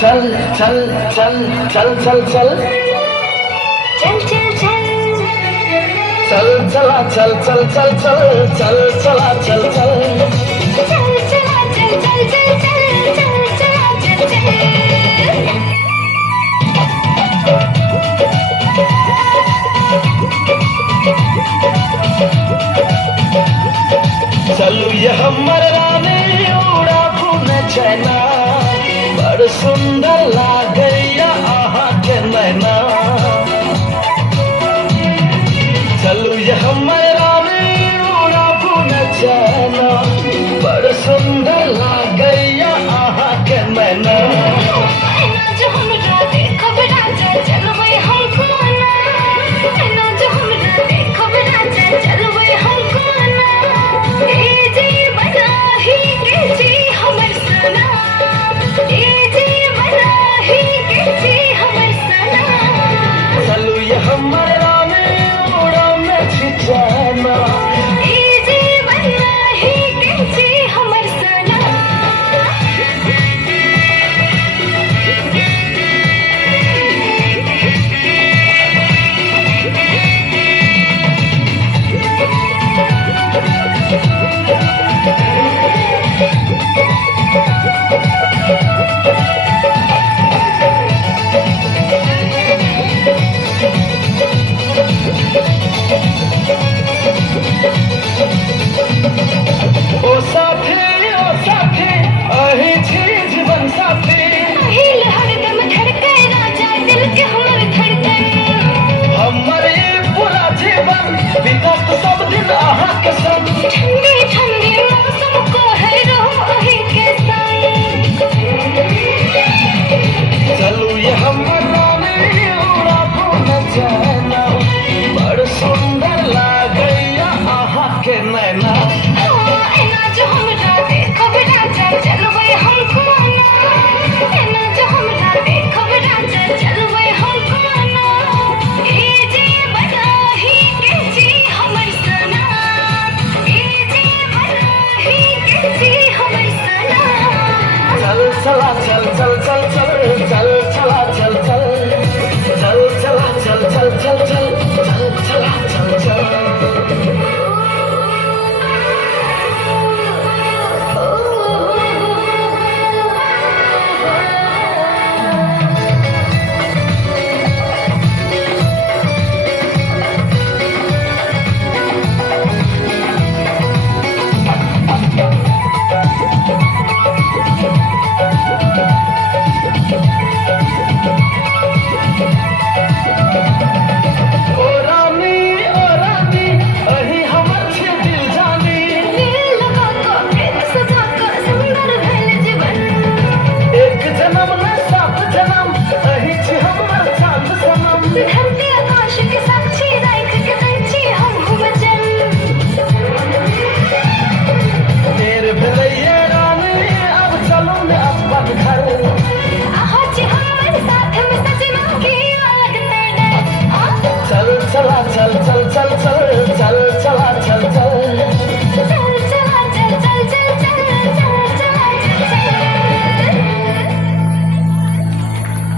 चल चल चल चल चल चल चल चल चल चल चला चल चल चल चल चल चला चल चल चल चला चल चल चल चल चल चला चल चल चलू ये हमर रानी उड़ा पुने चैना बड़ सुंदर लागैया आहा के नैना चलू ये हमर रानी उड़ा पुने चैना बड़ सुंदर लागैया आहा के नैना ना जो हमरा देखब राजा चलबै हमको ना ना जो हमरा देखब राजा चलबै हमको ना ए जी बनाही के जी हमर सना ए जी बनाही के जी हमर सना चलू ये हमर रानी उड़ा में छिचैना ए जी बनाही के जी हमर सना ओ साथी अही छी जीवन साथी हिल हरदम धड़कै राजा दिल के हमर धड़कन हमर ये पूरा जीवन बीतत सब दिन अहाँ के संग ठंडी ठंडी मौसम को है रहो अही के संग चलू ये हमर रानी उड़ा पुने चैना बड़ सुंदर लागैया अहाँ के नैना एना जो हमरा देखब राजा चलबै हमको ना एना जो हमरा देखब राजा चलबै हमको ना ए जी बनाही के जी हमर सना ए जी बनाही के जी हमर सना चल चला चल चल चल चल चल चला चल चल चल चला चल चल चल चल